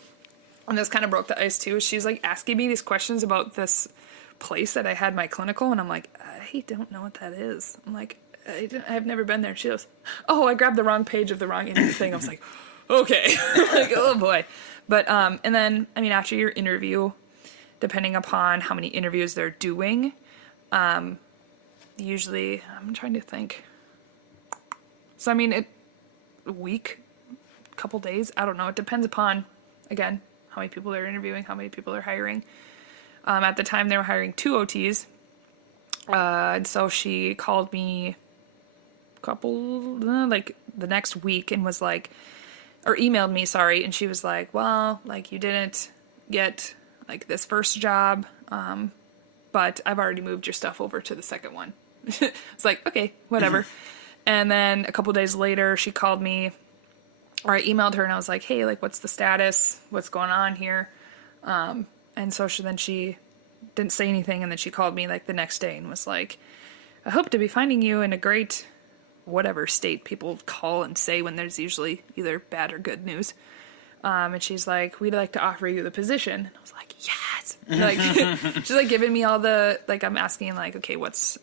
and this kind of broke the ice too. She's like asking me these questions about this place that I had my clinical, and I'm like, I don't know what that is. I'm like, I've never been there. She goes, oh, I grabbed the wrong page of the wrong interview thing. I was like, okay, like, oh boy. But and then I mean, after your interview, depending upon how many interviews they're doing, usually I'm trying to think. So I mean, a week, couple days, I don't know. It depends upon, again, how many people they're interviewing, how many people they're hiring. At the time, they were hiring 2 OTs. And so she called me like the next week and was like, or emailed me, sorry. And she was like, well, like you didn't get like this first job, but I've already moved your stuff over to the second one. It's like, okay, whatever. And then a couple days later, she called me, or I emailed her and I was like, hey, like, what's the status? What's going on here? And so she didn't say anything. And then she called me like the next day and was like, I hope to be finding you in a great whatever state people call and say when there's usually either bad or good news. And she's like, we'd like to offer you the position. And I was like, yes. Like, she's like giving me all the, like, I'm asking like, okay, what's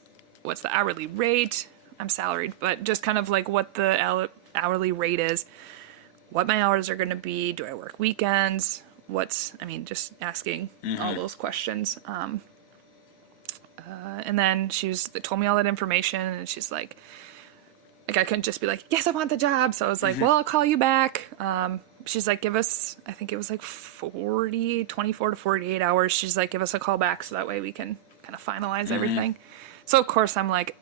the hourly rate? I'm salaried, but just kind of like what the hourly rate is, what my hours are going to be. Do I work weekends? Just asking all those questions. And then they told me all that information, and she's like I couldn't just be like, yes, I want the job. So I was like, well, I'll call you back. She's like, give us, I think it was like 24 to 48 hours. She's like, give us a call back so that way we can kind of finalize everything. So of course I'm like,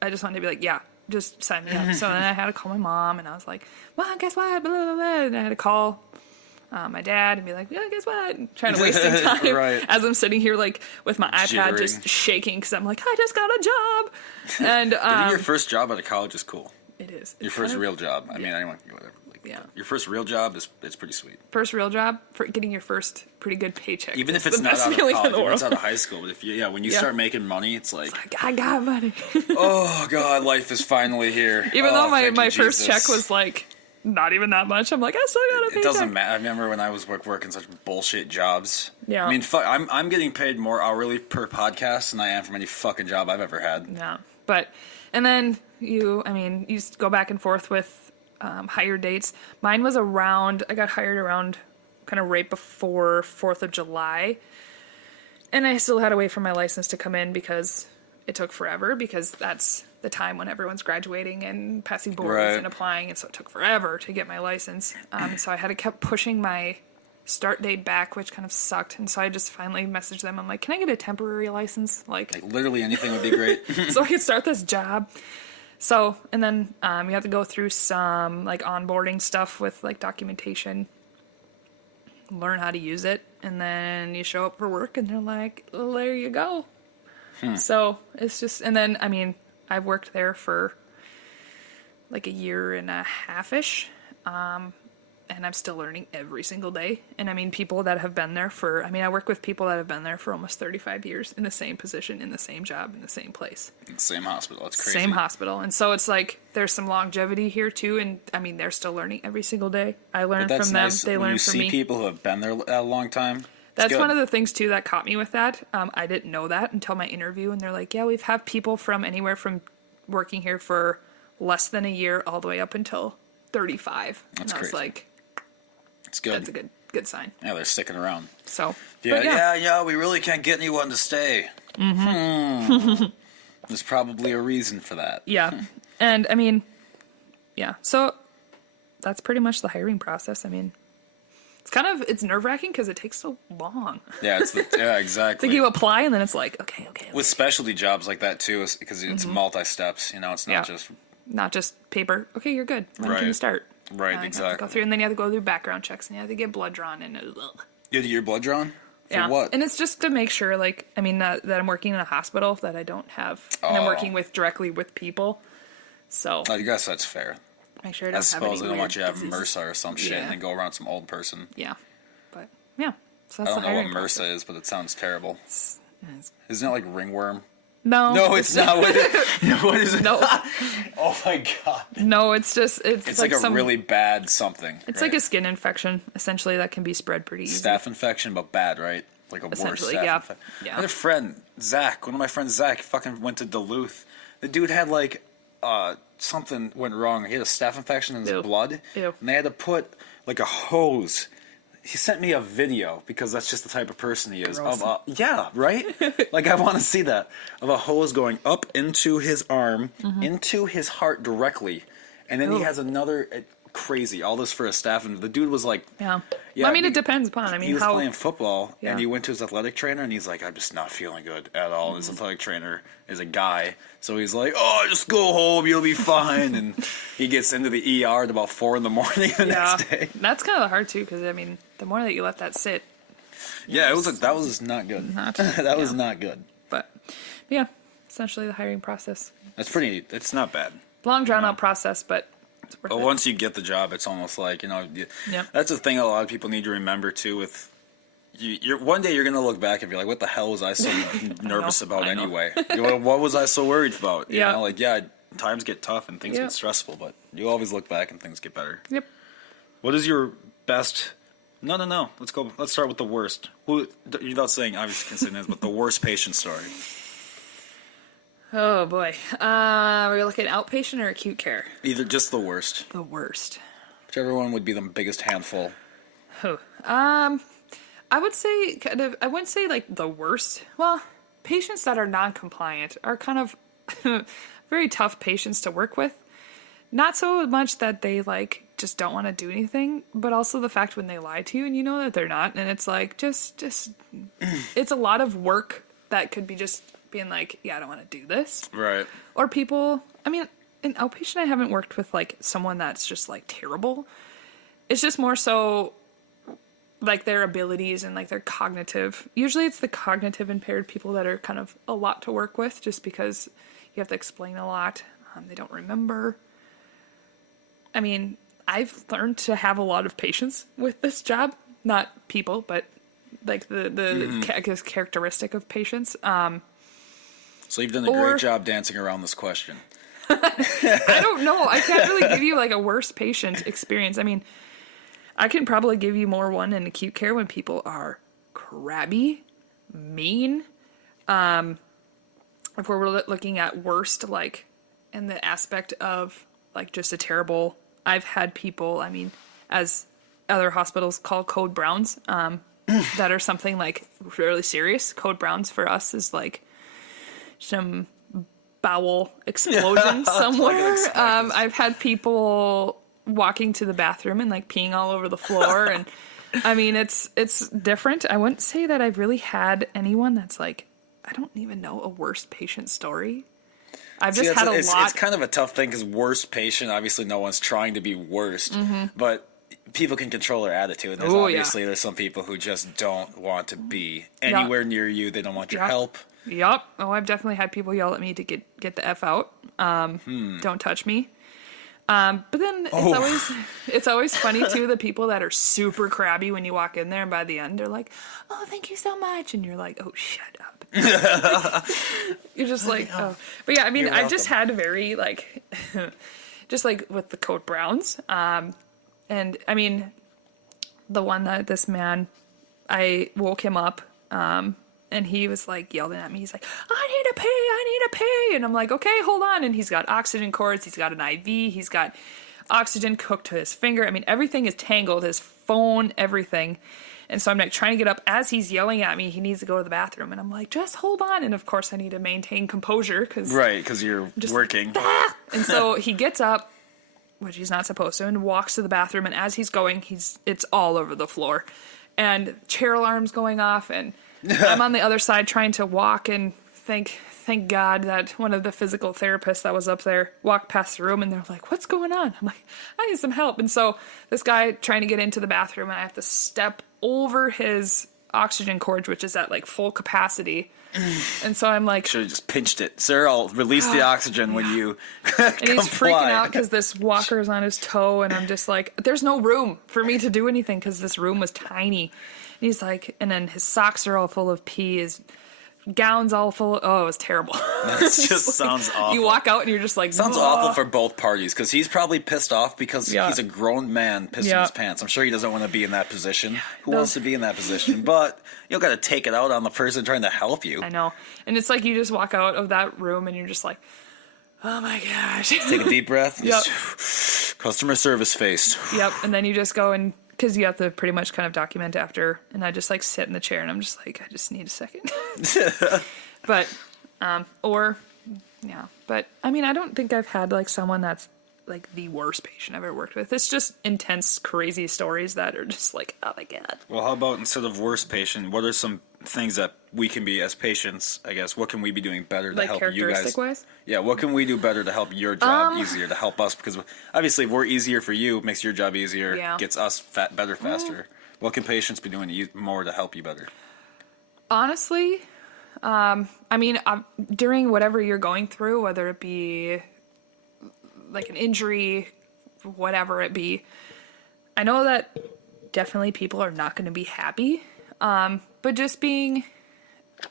I just wanted to be like, yeah, just sign me up. So then I had to call my mom, and I was like, well, guess what? Blah, blah, blah. And I had to call my dad and be like, yeah, guess what? And trying to waste some time Right. as I'm sitting here like with my iPad Jittering. just shaking because I'm like, I just got a job. And Getting your first job out of college is cool. it is. Your It's first kind of- real job. I mean, anyone can do whatever. Like, Yeah. Your first real job it's pretty sweet. First real job, for getting your first pretty good paycheck. Even if is it's the not best out of feeling in college, the even if world. it's out of high school. But when you Yeah. start making money, it's like, I got money. oh god, life is finally here. Even Oh, though thank my you, first check Jesus. was like not even that much. I'm like, I still got a It paycheck. doesn't matter. I remember when I was working such bullshit jobs. Yeah. I mean, I'm getting paid more hourly per podcast than I am from any fucking job I've ever had. Yeah. But, and then you go back and forth with hire dates. Mine was I got hired around kind of right before 4th of July. And I still had to wait for my license to come in because it took forever, because that's the time when everyone's graduating and passing boards Right. and applying. And so it took forever to get my license. So I had to keep pushing my start date back, which kind of sucked. And so I just finally messaged them. I'm like, can I get a temporary license? Like literally anything would be great. So I could start this job. So, and then you have to go through some like onboarding stuff with like documentation, learn how to use it, and then you show up for work and they're like, well, there you go. So it's just, and then, I've worked there for like a year and a half-ish. and I'm still learning every single day. And I mean, people that have been there for, I work with people that have been there for almost 35 years in the same position, in the same job, in the same place. In the same hospital. That's crazy. Same hospital. And so it's like, there's some longevity here too. And I mean, they're still learning every single day. I learn from them. Nice. They learn from me. You see people who have been there a long time. That's one of the things too that caught me with that. I didn't know that until my interview. And they're like, yeah, we've had people from anywhere from working here for less than a year all the way up until 35. That's and I was crazy. like, it's good. that's a good sign. Yeah, they're sticking around. So, Yeah, we really can't get anyone to stay. Mm-hmm. There's probably a reason for that. Yeah. And I mean, yeah. So that's pretty much the hiring process. I mean, it's nerve-wracking because it takes so long. Yeah, exactly. Like you apply and then it's like, okay. With specialty jobs like that too, because it's multi-steps, it's not just paper. Okay, you're good. When can you start? Right, You have exactly. to go through, and then you have to go through background checks, and you have to get blood drawn, and You have to get your blood drawn? For what? And it's just to make sure, that I'm working in a hospital that I don't have, and I'm working directly with people. So I guess that's fair. make sure I don't I have any suppose they don't want you to have diseases. MRSA or some shit and then go around some old person. Yeah, but yeah. So I that's don't the know what hiring MRSA process. is, but it sounds terrible. It's- Isn't it like ringworm? No, No, it's not. What is it? No, Oh my god. no, it's It's like a really bad something. It's right? like a skin infection, essentially, that can be spread pretty easy. Staph infection, but bad, right? Like a worse Essentially, staph yeah. infection. Yeah. I had a friend, Zach. One of my friends, Zach, fucking went to Duluth. The dude had something went wrong. He had a staph infection in his Ew. blood, Ew. and they had to put like a hose. He sent me a video because that's just the type of person he is. Gross. Yeah, right? Like, I want to see that. Of a hose going up into his arm, into his heart directly. And then he Ooh. has another, crazy, all this for a staph. And the dude was like... Yeah. Yeah, I mean, it depends upon. he was playing football, Yeah. and he went to his athletic trainer, and he's like, I'm just not feeling good at all. His athletic trainer is a guy, so he's like, oh, just go home, you'll be fine. And he gets into the ER at about 4 in the morning the next day. That's kind of hard too, because I mean, the more that you let that sit, Yeah, that was not good. That was not good. but yeah, essentially the hiring process. It's not bad. Long drawn out process, but it's worth But it. once you get the job, it's almost like, that's the thing a lot of people need to remember too with, one day you're going to look back and be like, what the hell was I so nervous about I know. anyway? What was I so worried about? Yeah. Times get tough and things Yeah. get stressful, but you always look back and things get better. Yep. What is your best... No. Let's start with the worst. Without saying, obviously, can't say names, but the worst patient story. Oh boy. Are we looking at outpatient or acute care? Either just the worst. The worst. Whichever one would be the biggest handful. Oh. I would say I wouldn't say like the worst. Well, patients that are non-compliant are kind of very tough patients to work with. Not so much that they just don't want to do anything, but also the fact when they lie to you and you know that they're not, and it's like just it's a lot of work that could be just being like, yeah, I don't want to do this. Right. Or people, I mean, in outpatient I haven't worked with someone that's just terrible. It's just more so their abilities and their cognitive. Usually it's the cognitive impaired people that are kind of a lot to work with just because you have to explain a lot. They don't remember. I mean, I've learned to have a lot of patience with this job. Not people, but I guess characteristic of patients. So you've done a great job dancing around this question. I don't know. I can't really give you a worst patient experience. I mean, I can probably give you more one in acute care when people are crabby, mean. If we're looking at worst, in the aspect of just a terrible. I've had people. I mean, as other hospitals call code browns, that are something really serious. Code browns for us is some bowel explosion somewhere. I've had people walking to the bathroom and peeing all over the floor, and I mean it's different. I wouldn't say that I've really had anyone that's I don't even know a worst patient story. I've just had a lot. It's kind of a tough thing because worst patient, obviously no one's trying to be worst, but people can control their attitude. There's some people who just don't want to be anywhere near you. They don't want your help. Yep. Oh, I've definitely had people yell at me to get the F out. Don't touch me. But then it's always funny too, the people that are super crabby when you walk in there, and by the end they're like, "Oh, thank you so much," and you're like, "Oh, shut up." You're just like, oh. But yeah, I mean, I've just had very like, just like with the Code Browns, and I mean, the one that this man, I woke him up, and he was like yelling at me. He's like, I need to pee. And I'm like, okay, hold on. And he's got oxygen cords. He's got an IV. He's got oxygen hooked to his finger. I mean, everything is tangled, his phone, everything. And so I'm like trying to get up as he's yelling at me. He needs to go to the bathroom. And I'm like, just hold on. And of course I need to maintain composure. Because you're working. Like, ah! And so he gets up, which he's not supposed to, and walks to the bathroom. And as he's going, it's all over the floor. And chair alarms going off. And I'm on the other side trying to walk, and thank God that one of the physical therapists that was up there walked past the room, and they're like, what's going on? I'm like, I need some help. And so this guy trying to get into the bathroom, and I have to step over his oxygen cord, which is at like full capacity. And so I'm like, should have just pinched it. Sir, I'll release the oxygen when you and he's freaking out because this walker's on his toe, and I'm just like, there's no room for me to do anything because this room was tiny. And he's like, and then his socks are all full of pee, his gown's all full of, it was terrible. That just sounds awful. You walk out and you're just like, sounds awful for both parties, because he's probably pissed off because he's a grown man pissing his pants. I'm sure he doesn't want to be in that position. Who wants to be in that position? But you don't got to take it out on the person trying to help you. I know. And it's like you just walk out of that room and you're just like, oh my gosh. Take a deep breath. Yep. Customer service face. Yep. And then you just go and, because you have to pretty much kind of document after, and I just like sit in the chair and I'm just like, I just need a second. But, but I mean, I don't think I've had like someone that's like the worst patient I've ever worked with. It's just intense, crazy stories that are just like, oh my God. Well, how about instead of worst patient, what are some things that we can be as patients, I guess? What can we be doing better to help you guys? Like characteristic-wise? Yeah, what can we do better to help your job easier, to help us? Because obviously if we're easier for you, it makes your job easier, gets us better faster. What can patients be doing more to help you better? Honestly, I mean, during whatever you're going through, whether it be like an injury, whatever it be, I know that definitely people are not going to be happy, but just being,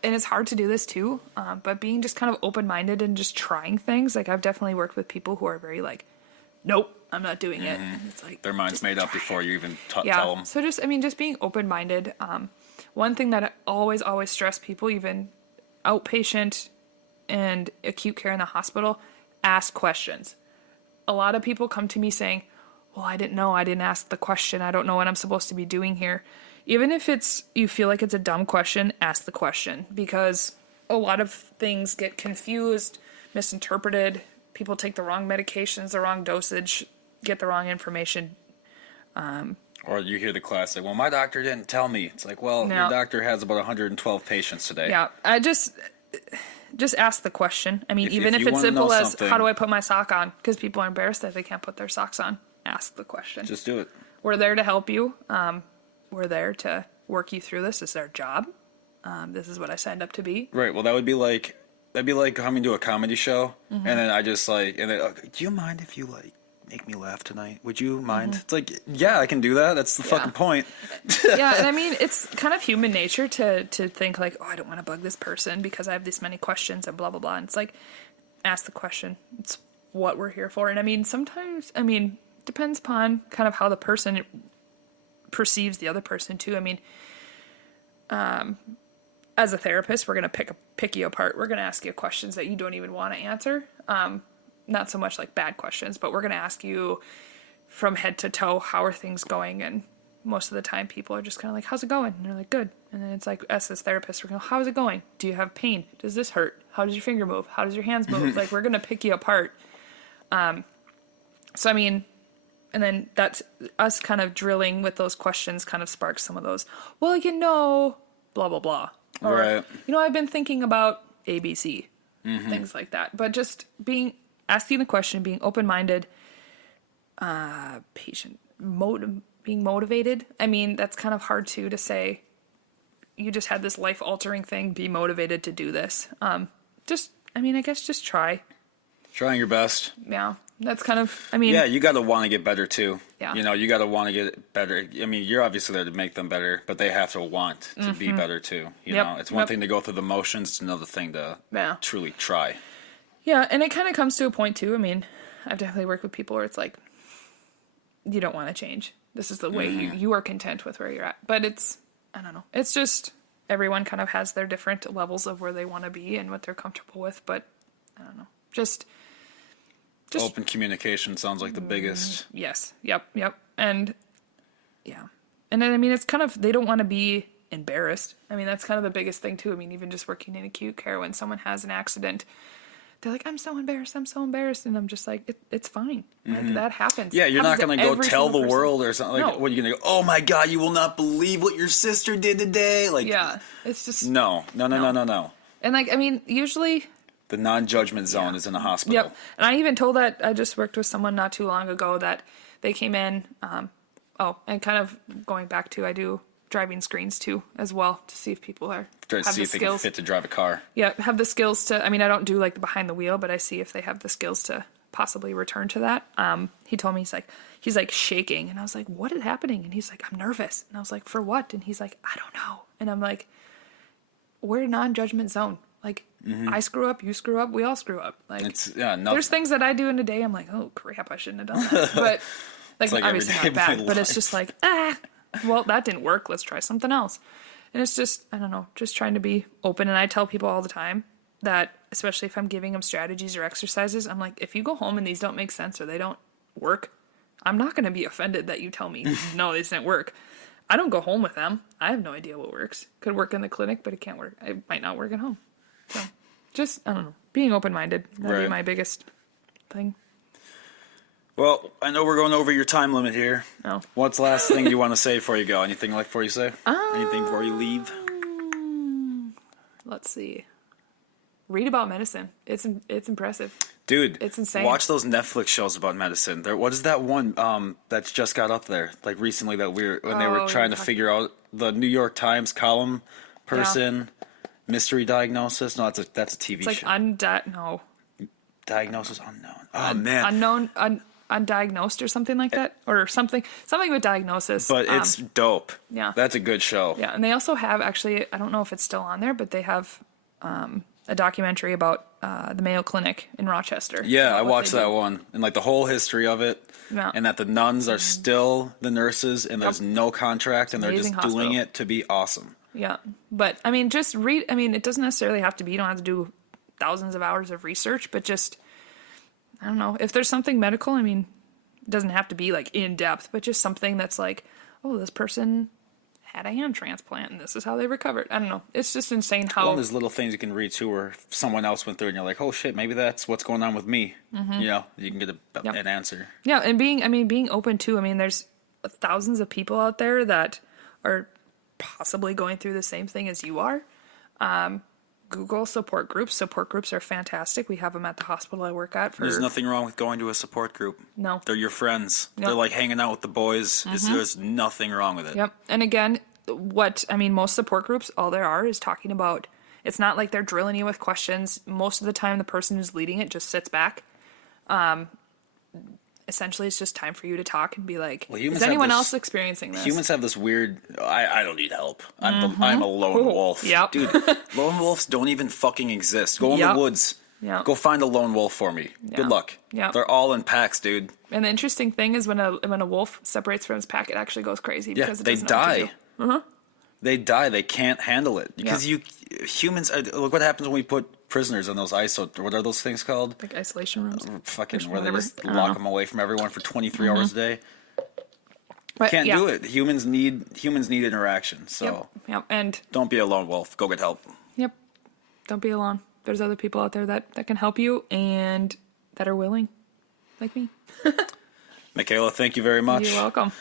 and it's hard to do this too, but being just kind of open-minded and just trying things. Like I've definitely worked with people who are very like, nope, I'm not doing it. It's like their mind's made up before you even tell them. So just being open-minded. One thing that I always stress people, even outpatient and acute care in the hospital, ask questions. A lot of people come to me saying, well, I didn't know. I didn't ask the question. I don't know what I'm supposed to be doing here. Even if you feel like it's a dumb question, ask the question, because a lot of things get confused, misinterpreted. People take the wrong medications, the wrong dosage, get the wrong information. Or you hear the classic, well, my doctor didn't tell me. It's like, well, your doctor has about 112 patients today. Yeah, I just ask the question. I mean, even if it's simple as, how do I put my sock on? Because people are embarrassed that they can't put their socks on. Ask the question. Just do it. We're there to help you. We're there to work you through this. It's our job. This is what I signed up to be. Right. Well, that'd be like coming to a comedy show, and then I just like, and then, do you mind if you like make me laugh tonight? Would you mind? It's like, yeah, I can do that. That's the fucking point. Yeah, and I mean, it's kind of human nature to think like, oh, I don't want to bug this person because I have this many questions and blah, blah, blah. And it's like, ask the question. It's what we're here for. And I mean, sometimes, depends upon kind of how the person perceives the other person too. I mean, as a therapist, we're going to pick you apart. We're going to ask you questions that you don't even want to answer. Not so much like bad questions, but we're going to ask you from head to toe, how are things going? And most of the time people are just kind of like, how's it going? And they're like, good. And then it's like, us as therapists, we're going, how's it going? Do you have pain? Does this hurt? How does your finger move? How does your hands move? Like, we're going to pick you apart. So, I mean, and then that's us kind of drilling with those questions kind of sparks some of those, well, blah, blah, blah. Or, right. I've been thinking about ABC, things like that. But just asking the question, being open-minded, patient, being motivated. I mean, that's kind of hard to say, you just had this life-altering thing, be motivated to do this. I guess just try. Trying your best. Yeah. that's kind of, I mean, Yeah, you got to want to get better too. Yeah. You know, you got to want to get better. I mean, you're obviously there to make them better, but they have to want to be better too. You Yep, know, it's one yep. thing to go through the motions, it's another thing to Yeah. truly try. Yeah, and it kind of comes to a point too. I mean, I've definitely worked with people where it's like, you don't want to change. This is the way you are content with where you're at. But it's, I don't know. It's just everyone kind of has their different levels of where they want to be and what they're comfortable with. But I don't know. Just Open communication sounds like the biggest. yes. Yep. And yeah. And then, I mean, it's kind of, they don't want to be embarrassed. I mean, that's kind of the biggest thing too. I mean, even just working in acute care, when someone has an accident, they're like, I'm so embarrassed. And I'm just like, it's fine. Like, that happens. Yeah, you're not Happens going to to go every tell the single person. world or something. Like, No. what are you going to go, oh my God, you will not believe what your sister did today? Like, Yeah. It's just, No. and like, I mean, usually, The non-judgment zone is in a hospital. yep. And I even told that, I just worked with someone not too long ago that they came in, and kind of going back to, I do driving screens too, as well, to see if people Try to have see the if they can skills. fit to drive a car. Yeah, have the skills to, I mean, I don't do like the behind the wheel, but I see if they have the skills to possibly return to that. He told me, he's like shaking, and I was like, what is happening? And he's like, I'm nervous. And I was like, for what? And he's like, I don't know. And I'm like, we're a non-judgment zone. Like, I screw up, you screw up, we all screw up. Like, there's things that I do in a day, I'm like, oh crap, I shouldn't have done that. But like like obviously every day not of my bad, but it's life. just like, well, that didn't work. Let's try something else. And it's just, I don't know, just trying to be open. And I tell people all the time that, especially if I'm giving them strategies or exercises, I'm like, if you go home and these don't make sense or they don't work, I'm not going to be offended that you tell me, no, these didn't work. I don't go home with them. I have no idea what works. Could work in the clinic, but it can't work. It might not work at home. So just, I don't know, being open-minded. That'd be Right. my biggest thing. Well, I know we're going over your time limit here. Oh. What's the last thing you want to say before you go? Anything like before you say? Anything before you leave? Let's see. Read about medicine. It's impressive. Dude, It's insane. Watch those Netflix shows about medicine. What is that one that's just got up there like recently that when they were trying to figure out the New York Times column person mystery diagnosis? No, that's a TV It's like show. Diagnosis unknown. Oh man. Undiagnosed or something like that, or something with diagnosis. But it's dope. yeah. That's a good show. Yeah, and they also have, actually, I don't know if it's still on there, but they have a documentary about the Mayo Clinic in Rochester. Yeah, about I what watched they that do. one and like the whole history of it. Yeah. And that the nuns are still the nurses and there's no contract and they're just amazing doing hospital. it to be awesome. Yeah, but I mean, just read. I mean, it doesn't necessarily have to be. You don't have to do thousands of hours of research, but just, I don't know, if there's something medical. I mean, it doesn't have to be like in depth, but just something that's like, oh, this person had a hand transplant and this is how they recovered. I don't know. It's just insane how. Well, there's little things you can read too where someone else went through and you're like, oh shit, maybe that's what's going on with me. You know, you can get an answer. Yeah, and being open too. I mean, there's thousands of people out there that are possibly going through the same thing as you are. Google support groups. Support groups are fantastic. We have them at the hospital I work at. There's nothing wrong with going to a support group. No. They're your friends. No. They're like hanging out with the boys. There's nothing wrong with it. Yep. And again, most support groups, all there are is talking about, it's not like they're drilling you with questions. Most of the time, the person who's leading it just sits back. Essentially, it's just time for you to talk and be like, is anyone else experiencing this? Humans have this weird, I don't need help. I'm a lone wolf. Yep. Dude, lone wolves don't even fucking exist. Go in Yep. the woods. Yep. Go find a lone wolf for me. Good luck. Yep. They're all in packs, dude. And the interesting thing is when a wolf separates from his pack, it actually goes crazy Yeah, because it they doesn't know what to die. do. They die. They can't handle it. Because humans, look what happens when we put prisoners in those what are those things called? Like isolation rooms. Fucking Or where they whatever. just I don't lock know. them away from everyone for 23 hours a day. But, Can't yeah. do it. Humans need interaction. So Yep. And don't be a lone wolf. Go get help. yep. Don't be alone. There's other people out there that can help you and that are willing, like me. Michaela, thank you very much. You're welcome.